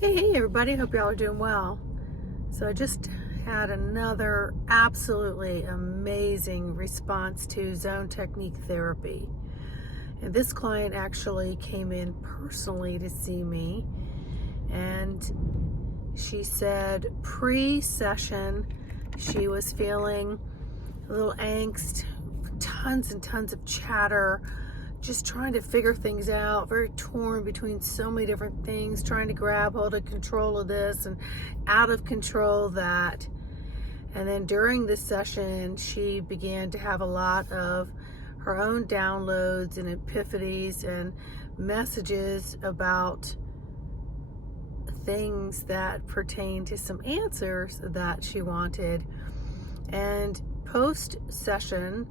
Hey everybody, hope y'all are doing well. So I just had another absolutely amazing response to zone technique therapy. And this client actually came in personally to see me, and she said pre-session she was feeling a little angst, tons and tons of chatter, just trying to figure things out, very torn between so many different things, trying to grab hold of control of this and out of control that. And then during this session, she began to have a lot of her own downloads and epiphanies and messages about things that pertain to some answers that she wanted. And post session,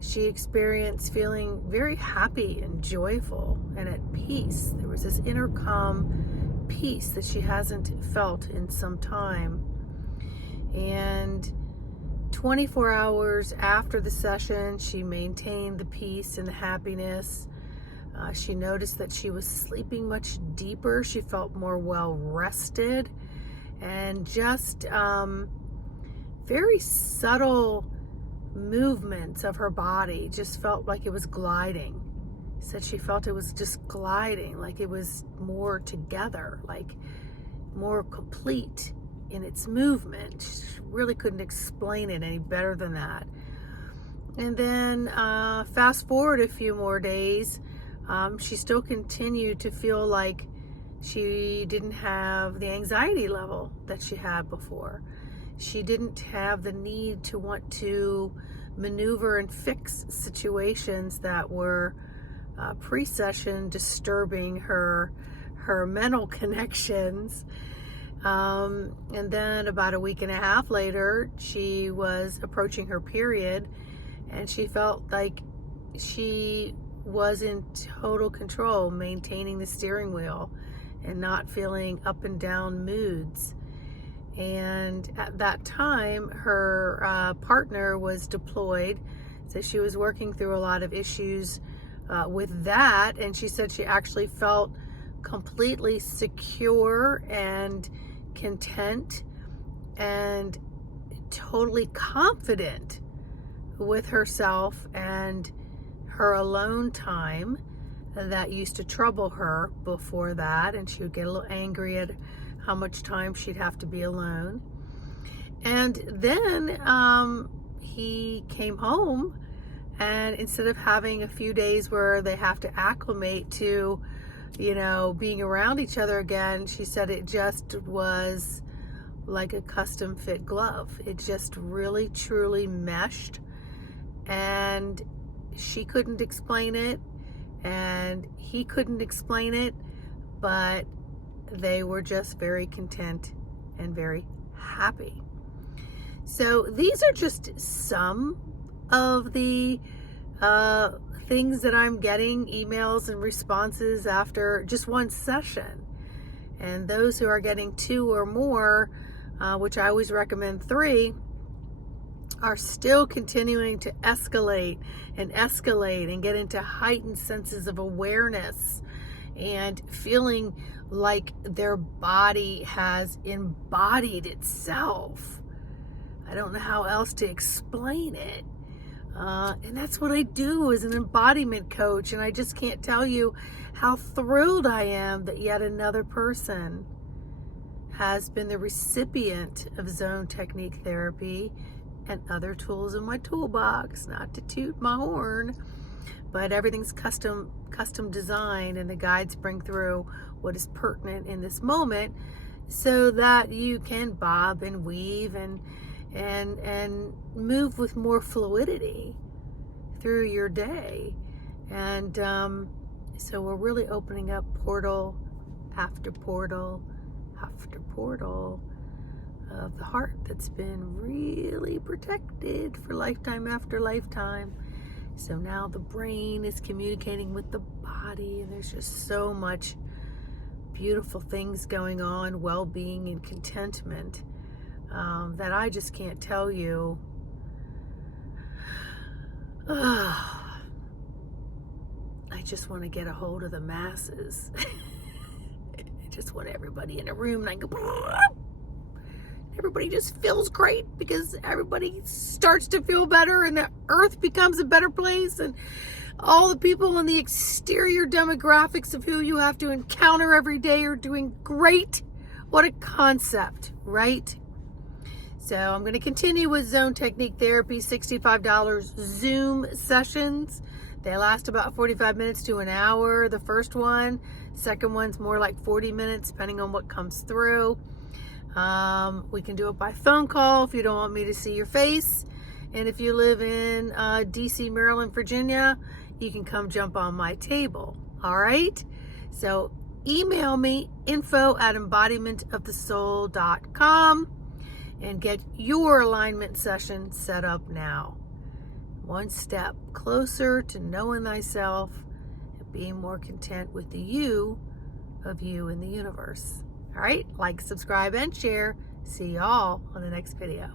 she experienced feeling very happy and joyful and at peace. There was this inner calm peace that she hasn't felt in some time. And 24 hours after the session, she maintained the peace and the happiness. She noticed that she was sleeping much deeper. She felt more well rested, and just very subtle movements of her body just felt like it was gliding. Said she felt it was just gliding, like it was more together, like more complete in its movement. She really couldn't explain it any better than that. And then fast forward a few more days, she still continued to feel like she didn't have the anxiety level that she had before. She didn't have the need to want to maneuver and fix situations that were pre-session disturbing her mental connections. And then about a week and a half later, she was approaching her period, and she felt like she was in total control, maintaining the steering wheel and not feeling up and down moods. And at that time, her partner was deployed, so she was working through a lot of issues with that. And she said she actually felt completely secure and content and totally confident with herself and her alone time that used to trouble her before that. And she would get a little angry at how much time she'd have to be alone. And then he came home, and instead of having a few days where they have to acclimate to, being around each other again, she said it just was like a custom fit glove. It just really truly meshed, and she couldn't explain it and he couldn't explain it, but they were just very content and very happy. So these are just some of the things that I'm getting, emails and responses after just one session. And those who are getting 2 or more, which I always recommend 3, are still continuing to escalate and get into heightened senses of awareness and feeling like their body has embodied itself. I don't know how else to explain it. And that's what I do as an embodiment coach. And I just can't tell you how thrilled I am that yet another person has been the recipient of zone technique therapy and other tools in my toolbox. Not to toot my horn, but everything's custom designed, and the guides bring through what is pertinent in this moment so that you can bob and weave and move with more fluidity through your day. And so we're really opening up portal after portal after portal of the heart that's been really protected for lifetime after lifetime. So now the brain is communicating with the body, and there's just so much beautiful things going on, well-being and contentment, that I just can't tell you. I just want to get a hold of the masses. just want everybody in a room, and I go, everybody just feels great because everybody starts to feel better, and the earth becomes a better place, and all the people in the exterior demographics of who you have to encounter every day are doing great. What a concept, right? So I'm going to continue with Zone Technique Therapy, $65 Zoom sessions. They last about 45 minutes to an hour, the first one. Second one's more like 40 minutes, depending on what comes through. We can do it by phone call if you don't want me to see your face. And if you live in DC, Maryland, Virginia, you can come jump on my table. All right? So email me, info@embodimentofthesoul.com, and get your alignment session set up now. One step closer to knowing thyself and being more content with the you of you in the universe. All right? Like, subscribe, and share. See y'all on the next video.